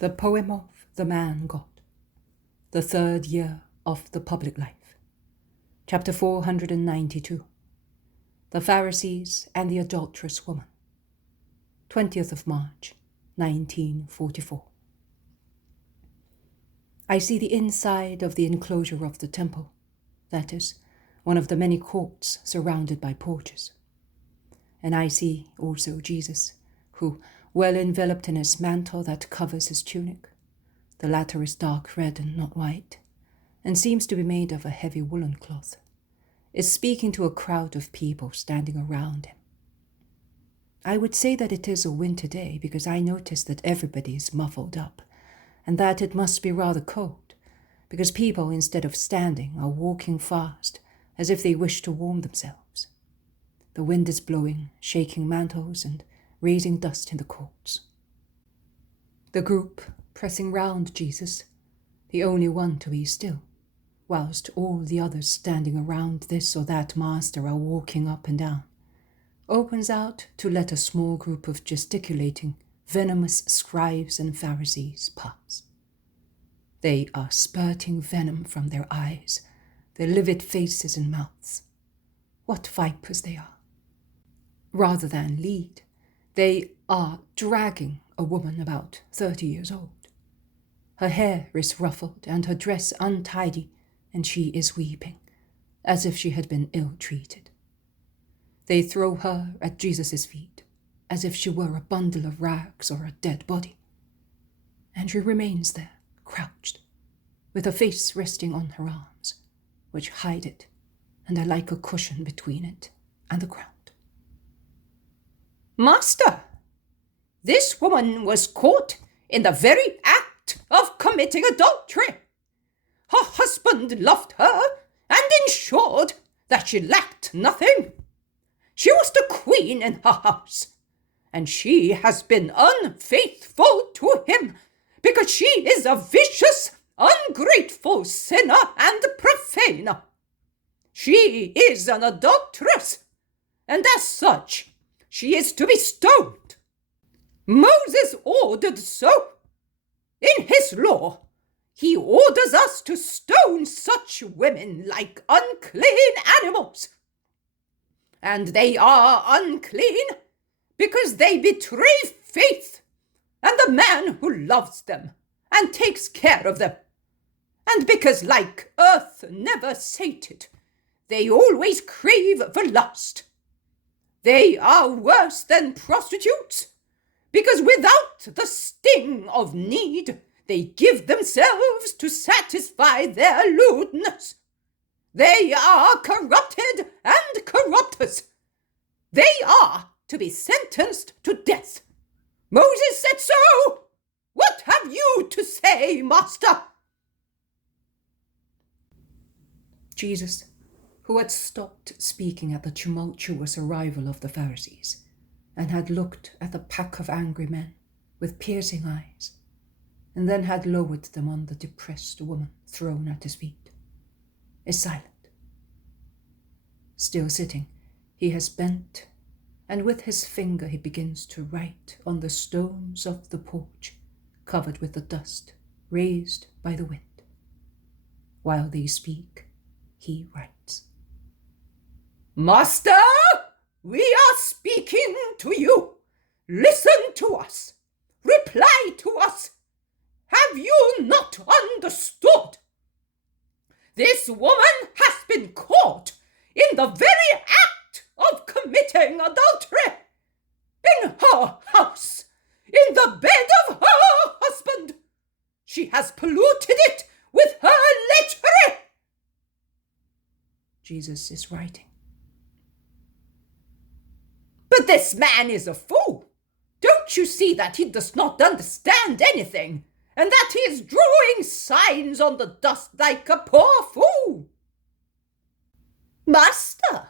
The Poem of the Man God, the 3rd year of the public life. Chapter 492. The Pharisees and the Adulterous Woman. 20th of March, 1944. I see the inside of the enclosure of the temple, that is, one of the many courts surrounded by porches. And I see also Jesus, who, well enveloped in his mantle that covers his tunic, the latter is dark red and not white, and seems to be made of a heavy woolen cloth, is speaking to a crowd of people standing around him. I would say that it is a winter day because I notice that everybody is muffled up, and that it must be rather cold, because people, instead of standing, are walking fast, as if they wish to warm themselves. The wind is blowing, shaking mantles and raising dust in the courts. The group pressing round Jesus, the only one to be still, whilst all the others standing around this or that master are walking up and down, opens out to let a small group of gesticulating, venomous scribes and Pharisees pass. They are spurting venom from their eyes, their livid faces and mouths. What vipers they are! Rather than lead, they are dragging a woman about 30 years old. Her hair is ruffled and her dress untidy, and she is weeping, as if she had been ill-treated. They throw her at Jesus' feet, as if she were a bundle of rags or a dead body. And she remains there, crouched, with her face resting on her arms, which hide it, and are like a cushion between it and the ground. Master, this woman was caught in the very act of committing adultery. Her husband loved her and ensured that she lacked nothing. She was the queen in her house, and she has been unfaithful to him because she is a vicious, ungrateful sinner and profaner. She is an adulteress, and as such, she is to be stoned. Moses ordered so. In his law, he orders us to stone such women like unclean animals. And they are unclean because they betray faith and the man who loves them and takes care of them. And because, like earth never sated, they always crave for lust. They are worse than prostitutes, because without the sting of need, they give themselves to satisfy their lewdness. They are corrupted and corrupters. They are to be sentenced to death. Moses said so. What have you to say, Master? Jesus, who had stopped speaking at the tumultuous arrival of the Pharisees, and had looked at the pack of angry men with piercing eyes, and then had lowered them on the depressed woman thrown at his feet, is silent. Still sitting, he has bent, and with his finger he begins to write on the stones of the porch, covered with the dust raised by the wind. While they speak, he writes. Master, we are speaking to you. Listen to us. Reply to us. Have you not understood? This woman has been caught in the very act of committing adultery. In her house, in the bed of her husband. She has polluted it with her lechery. Jesus is writing. But this man is a fool. Don't you see that he does not understand anything, and that he is drawing signs on the dust like a poor fool? Master,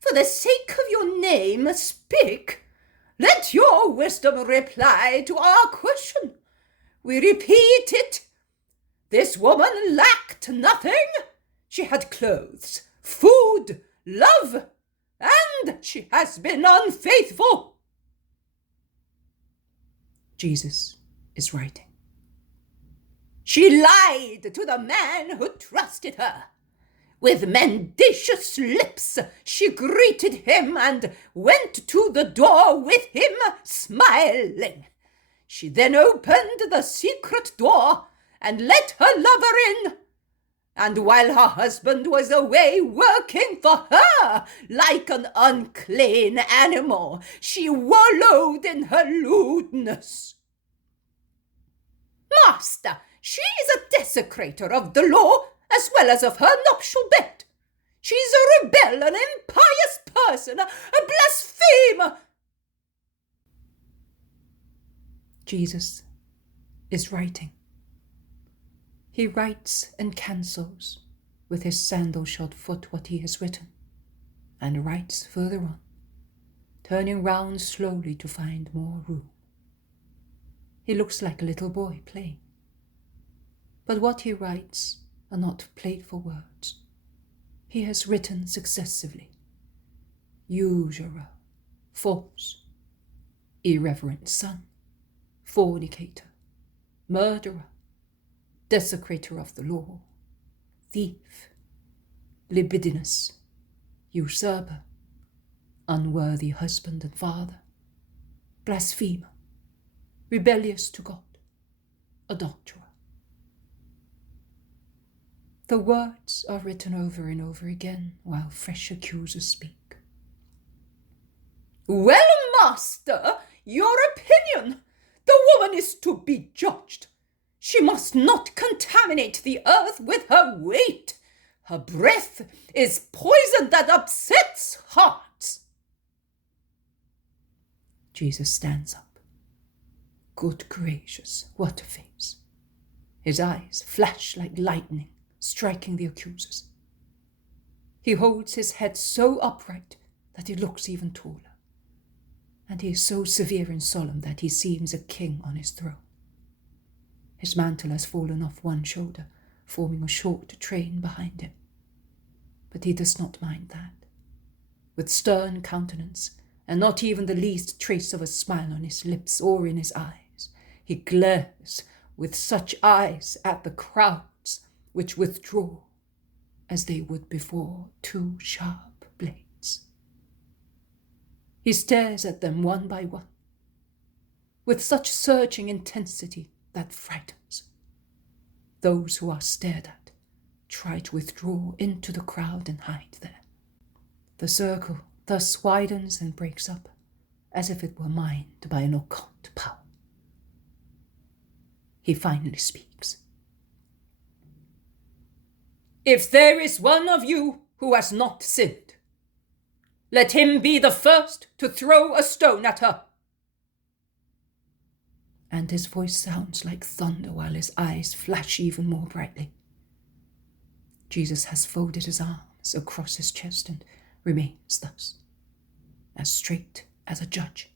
for the sake of your name, speak. Let your wisdom reply to our question. We repeat it. This woman lacked nothing. She had clothes, food, love, and she has been unfaithful. Jesus is writing. She lied to the man who trusted her. With mendacious lips she greeted him and went to the door with him, smiling. She then opened the secret door and let her lover in. And while her husband was away working for her like an unclean animal, she wallowed in her lewdness. Master, she is a desecrator of the law as well as of her nuptial bed. She's a rebel, an impious person, a blasphemer. Jesus is writing. He writes and cancels with his sandal-shod foot what he has written, and writes further on, turning round slowly to find more room. He looks like a little boy playing. But what he writes are not playful words. He has written successively: usurer, false, irreverent son, fornicator, murderer, desecrator of the law, thief, libidinous, usurper, unworthy husband and father, blasphemer, rebellious to God, adulterer. The words are written over and over again while fresh accusers speak. Well, master, your opinion. The woman is to be judged. She must not contaminate the earth with her weight. Her breath is poison that upsets hearts. Jesus stands up. Good gracious, what a face. His eyes flash like lightning, striking the accusers. He holds his head so upright that he looks even taller, and he is so severe and solemn that he seems a king on his throne. His mantle has fallen off one shoulder, forming a short train behind him. But he does not mind that. With stern countenance, and not even the least trace of a smile on his lips or in his eyes, he glares with such eyes at the crowds, which withdraw as they would before two sharp blades. He stares at them one by one, with such searching intensity that frightens. Those who are stared at try to withdraw into the crowd and hide there. The circle thus widens and breaks up, as if it were mined by an occult power. He finally speaks. If there is one of you who has not sinned, let him be the first to throw a stone at her. And his voice sounds like thunder while his eyes flash even more brightly. Jesus has folded his arms across his chest and remains thus, as straight as a judge,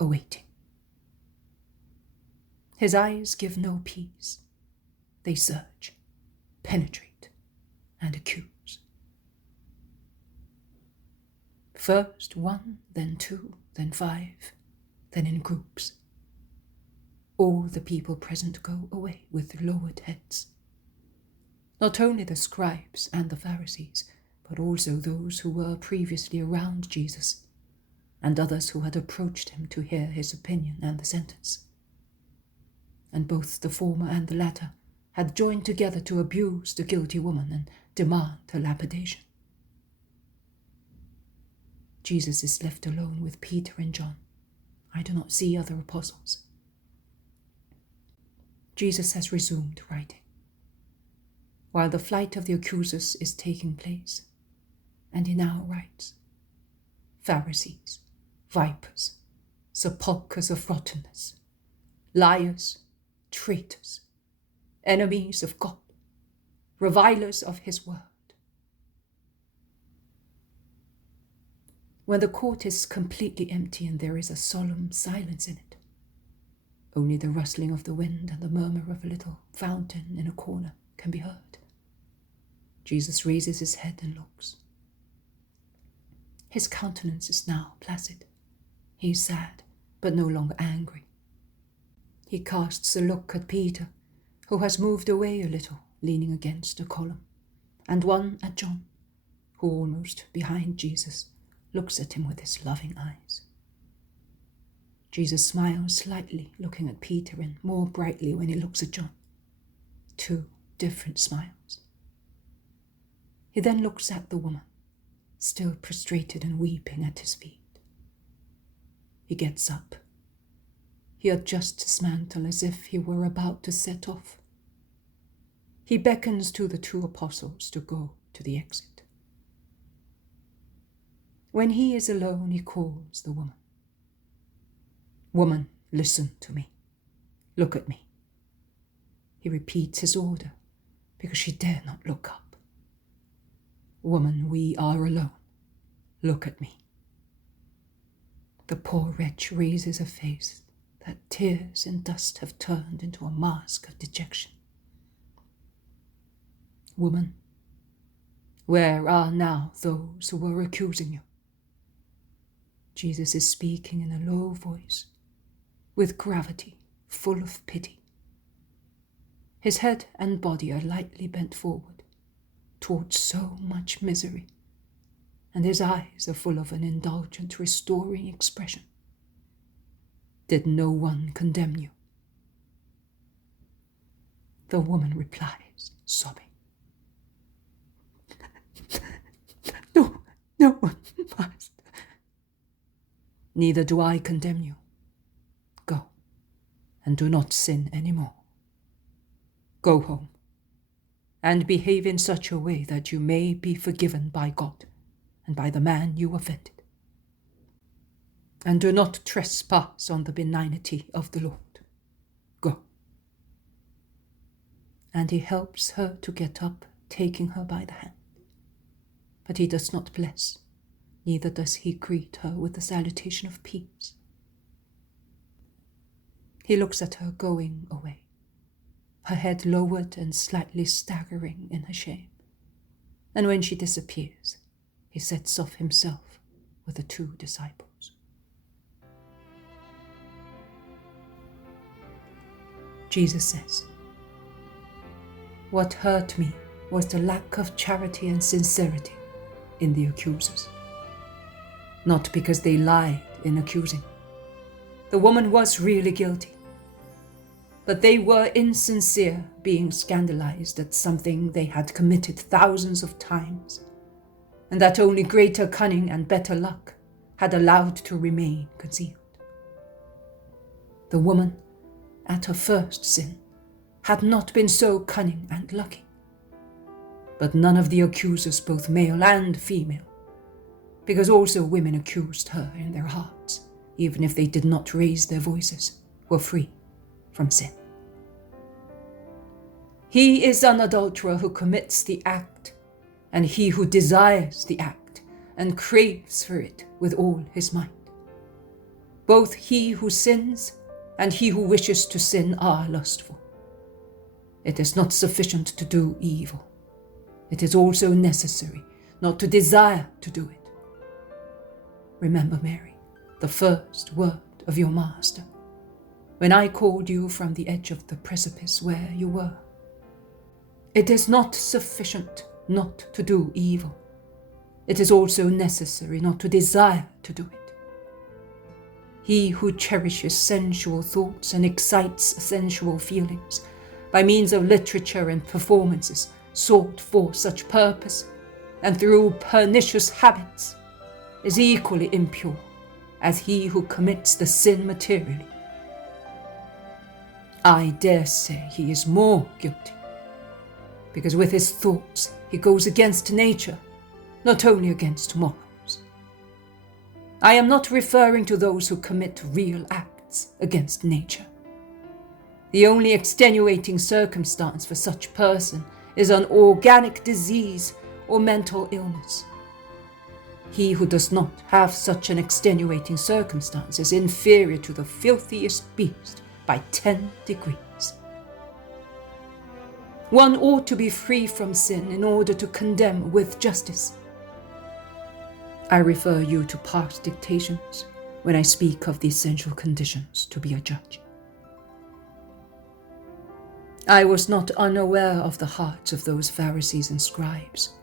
awaiting. His eyes give no peace. They search, penetrate, and accuse. First one, then two, then five, then in groups. All the people present go away with lowered heads. Not only the scribes and the Pharisees, but also those who were previously around Jesus, and others who had approached him to hear his opinion and the sentence. And both the former and the latter had joined together to abuse the guilty woman and demand her lapidation. Jesus is left alone with Peter and John. I do not see other apostles. Jesus has resumed writing, while the flight of the accusers is taking place, and he now writes, Pharisees, vipers, sepulchres of rottenness, liars, traitors, enemies of God, revilers of his word. When the court is completely empty and there is a solemn silence in it, only the rustling of the wind and the murmur of a little fountain in a corner can be heard. Jesus raises his head and looks. His countenance is now placid. He is sad, but no longer angry. He casts a look at Peter, who has moved away a little, leaning against a column, and one at John, who almost behind Jesus looks at him with his loving eyes. Jesus smiles slightly, looking at Peter, and more brightly when he looks at John. 2 different smiles. He then looks at the woman, still prostrated and weeping at his feet. He gets up. He adjusts his mantle as if he were about to set off. He beckons to the 2 apostles to go to the exit. When he is alone, he calls the woman. "Woman, listen to me. Look at me." He repeats his order because she dare not look up. "Woman, we are alone. Look at me." The poor wretch raises a face that tears and dust have turned into a mask of dejection. "Woman, where are now those who were accusing you?" Jesus is speaking in a low voice, with gravity, full of pity. His head and body are lightly bent forward, towards so much misery, and his eyes are full of an indulgent, restoring expression. "Did no one condemn you?" The woman replies, sobbing, No one, Master." "Neither do I condemn you. Go, and do not sin any more. Go home, and behave in such a way that you may be forgiven by God and by the man you offended. And do not trespass on the benignity of the Lord. Go." And he helps her to get up, taking her by the hand. But he does not bless, neither does he greet her with the salutation of peace. He looks at her going away, her head lowered and slightly staggering in her shame. And when she disappears, he sets off himself with the 2 disciples. Jesus says, "What hurt me was the lack of charity and sincerity in the accusers. Not because they lied in accusing. The woman was really guilty. But they were insincere, being scandalized at something they had committed thousands of times, and that only greater cunning and better luck had allowed to remain concealed. The woman, at her first sin, had not been so cunning and lucky. But none of the accusers, both male and female, because also women accused her in their hearts, even if they did not raise their voices, were free from sin. He is an adulterer who commits the act, and he who desires the act and craves for it with all his might. Both he who sins and he who wishes to sin are lustful. It is not sufficient to do evil. It is also necessary not to desire to do it. Remember, Mary, the first word of your Master, when I called you from the edge of the precipice where you were. It is not sufficient not to do evil. It is also necessary not to desire to do it. He who cherishes sensual thoughts and excites sensual feelings by means of literature and performances sought for such purpose and through pernicious habits is equally impure as he who commits the sin materially. I dare say he is more guilty, because with his thoughts he goes against nature, not only against morals. I am not referring to those who commit real acts against nature. The only extenuating circumstance for such person is an organic disease or mental illness. He who does not have such an extenuating circumstance is inferior to the filthiest beast by 10 degrees. One ought to be free from sin in order to condemn with justice. I refer you to past dictations when I speak of the essential conditions to be a judge. I was not unaware of the hearts of those Pharisees and scribes,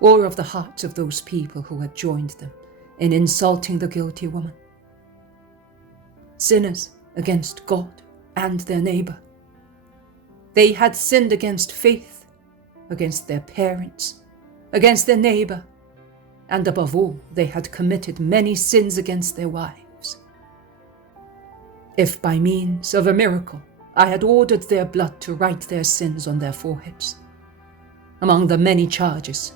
or of the hearts of those people who had joined them in insulting the guilty woman. Sinners against God and their neighbor. They had sinned against faith, against their parents, against their neighbor, and above all, they had committed many sins against their wives. If by means of a miracle I had ordered their blood to write their sins on their foreheads, among the many charges,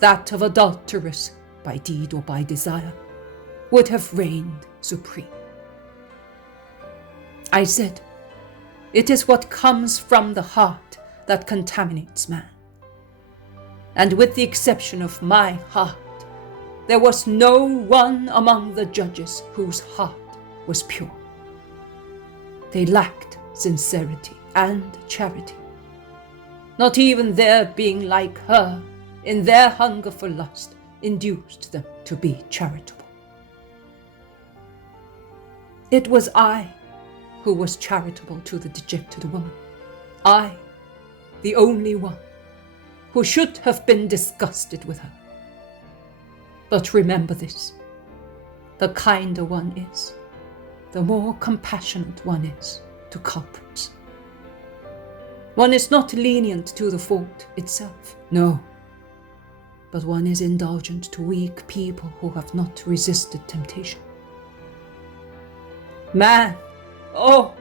that of adulterous by deed or by desire would have reigned supreme. I said, it is what comes from the heart that contaminates man. And with the exception of my heart, there was no one among the judges whose heart was pure. They lacked sincerity and charity. Not even their being like her in their hunger for lust induced them to be charitable. It was I who was charitable to the dejected woman. I, the only one, who should have been disgusted with her. But remember this, the kinder one is, the more compassionate one is to culprits. One is not lenient to the fault itself, no, but one is indulgent to weak people who have not resisted temptation. Man, oh,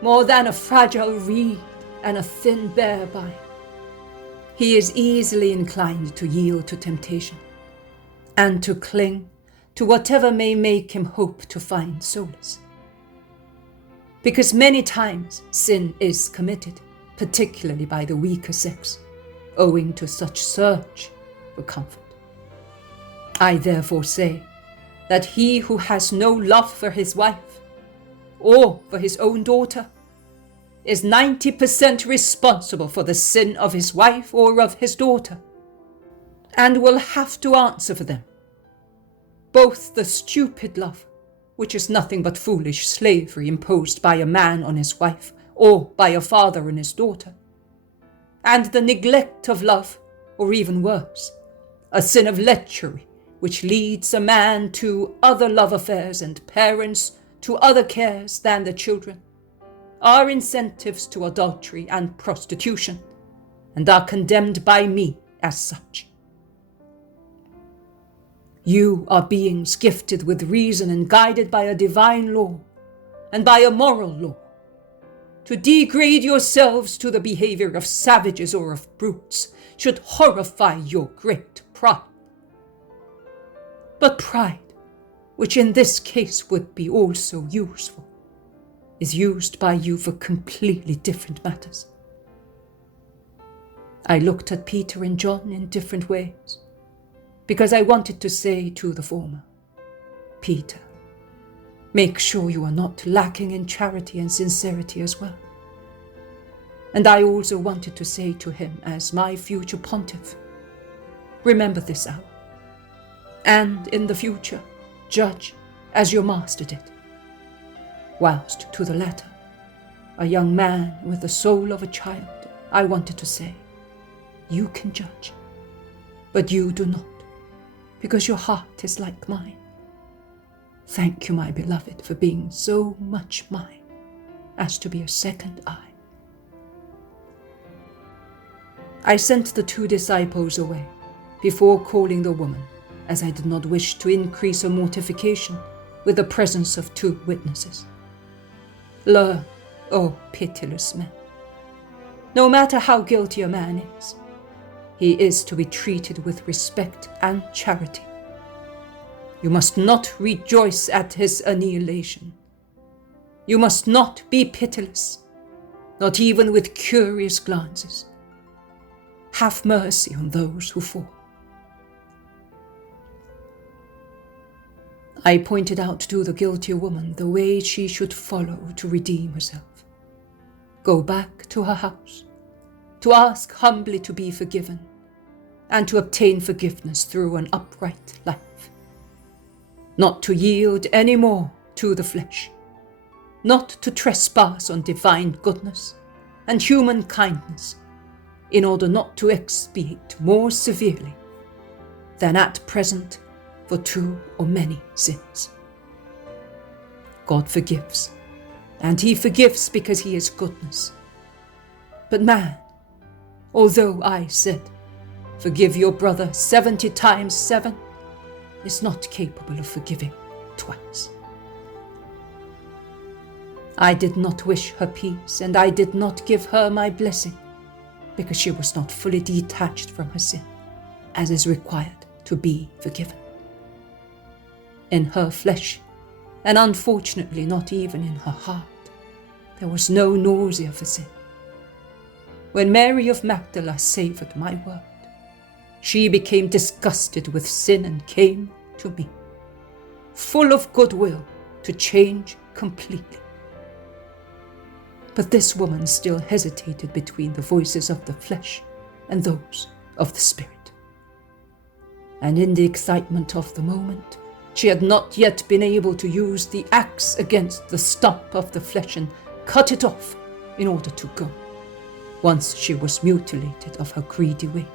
more than a fragile reed and a thin bare vine, he is easily inclined to yield to temptation and to cling to whatever may make him hope to find solace. Because many times sin is committed, particularly by the weaker sex, owing to such search for comfort. I therefore say that he who has no love for his wife, or for his own daughter, is 90% responsible for the sin of his wife or of his daughter, and will have to answer for them. Both the stupid love, which is nothing but foolish slavery imposed by a man on his wife or by a father on his daughter, and the neglect of love, or even worse, a sin of lechery, which leads a man to other love affairs and parents to other cares than the children, are incentives to adultery and prostitution, and are condemned by me as such. You are beings gifted with reason and guided by a divine law and by a moral law. To degrade yourselves to the behavior of savages or of brutes should horrify your great pride. But pride, which in this case would be also useful, is used by you for completely different matters. I looked at Peter and John in different ways, because I wanted to say to the former, Peter, make sure you are not lacking in charity and sincerity as well. And I also wanted to say to him as my future pontiff, remember this hour, and in the future judge as your master did. Whilst to the latter, a young man with the soul of a child, I wanted to say, you can judge, but you do not, because your heart is like mine. Thank you, my beloved, for being so much mine as to be a second eye. I sent the 2 disciples away before calling the woman, as I did not wish to increase her mortification with the presence of 2 witnesses. Learn, O pitiless men, no matter how guilty a man is, he is to be treated with respect and charity. You must not rejoice at his annihilation. You must not be pitiless, not even with curious glances. Have mercy on those who fall. I pointed out to the guilty woman the way she should follow to redeem herself. Go back to her house, to ask humbly to be forgiven, and to obtain forgiveness through an upright life. Not to yield any more to the flesh, not to trespass on divine goodness, and human kindness in order not to expiate more severely than at present for true or many sins. God forgives, and he forgives because he is goodness. But man, although I said, forgive your brother 70 times 7, is not capable of forgiving twice. I did not wish her peace, and I did not give her my blessing, because she was not fully detached from her sin, as is required to be forgiven. In her flesh, and unfortunately not even in her heart, there was no nausea for sin. When Mary of Magdala savoured my word, she became disgusted with sin and came to me, full of goodwill to change completely. But this woman still hesitated between the voices of the flesh and those of the spirit. And in the excitement of the moment, she had not yet been able to use the axe against the stump of the flesh and cut it off in order to go, once she was mutilated of her greedy weight,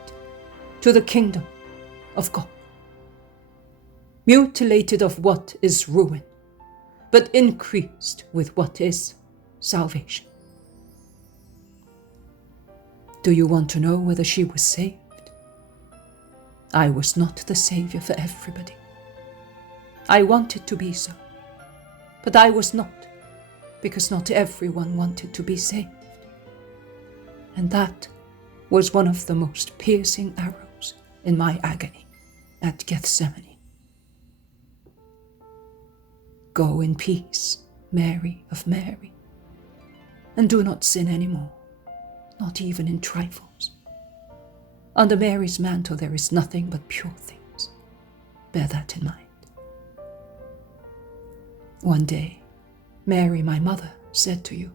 to the kingdom of God. Mutilated of what is ruin, but increased with what is salvation. Do you want to know whether she was saved? I was not the Saviour for everybody. I wanted to be so, but I was not, because not everyone wanted to be saved. And that was one of the most piercing arrows in my agony at Gethsemane. Go in peace, Mary of Mary, and do not sin any more, not even in trifles. Under Mary's mantle there is nothing but pure things. Bear that in mind. One day, Mary, my mother, said to you,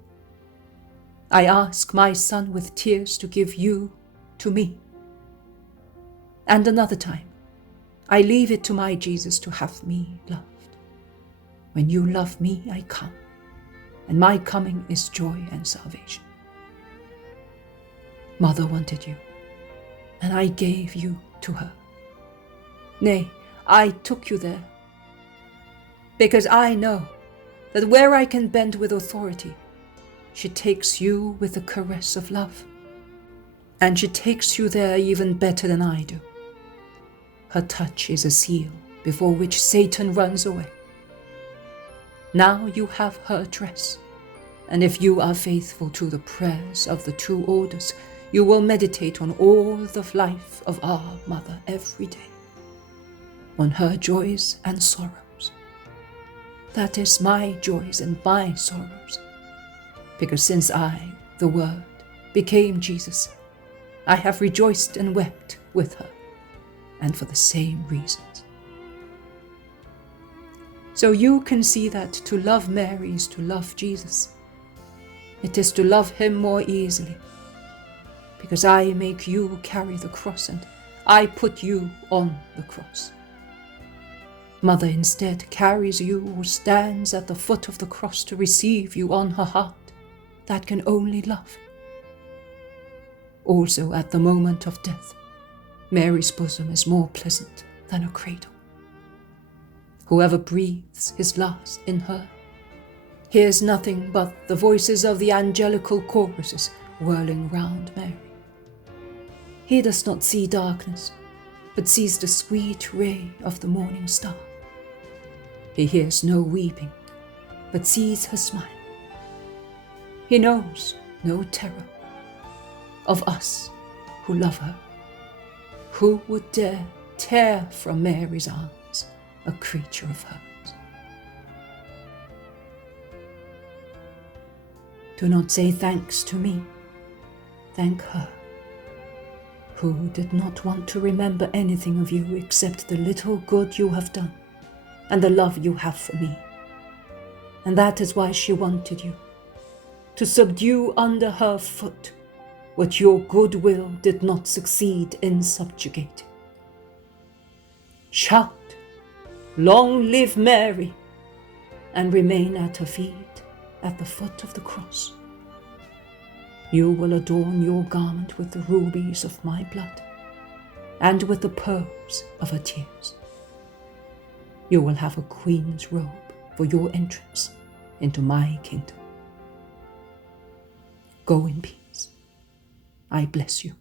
I ask my son with tears to give you to me. And another time, I leave it to my Jesus to have me loved. When you love me, I come, and my coming is joy and salvation. Mother wanted you, and I gave you to her. Nay, I took you there, because I know that where I can bend with authority, she takes you with the caress of love, and she takes you there even better than I do. Her touch is a seal before which Satan runs away. Now you have her dress, and if you are faithful to the prayers of the two orders, you will meditate on all the life of our mother every day, on her joys and sorrows. That is my joys and my sorrows, because since I, the Word, became Jesus, I have rejoiced and wept with her, and for the same reasons. So you can see that to love Mary is to love Jesus. It is to love him more easily, because I make you carry the cross and I put you on the cross. Mother instead carries you or stands at the foot of the cross to receive you on her heart that can only love. Also at the moment of death, Mary's bosom is more pleasant than a cradle. Whoever breathes his last in her hears nothing but the voices of the angelical choruses whirling round Mary. He does not see darkness, but sees the sweet ray of the morning star. He hears no weeping, but sees her smile. He knows no terror of us who love her. Who would dare tear from Mary's arms a creature of hers? Do not say thanks to me, thank her, who did not want to remember anything of you except the little good you have done and the love you have for me. And that is why she wanted you, to subdue under her foot what your goodwill did not succeed in subjugating. Shout, long live Mary, and remain at her feet at the foot of the cross. You will adorn your garment with the rubies of my blood, and with the pearls of her tears. You will have a queen's robe for your entrance into my kingdom. Go in peace. I bless you.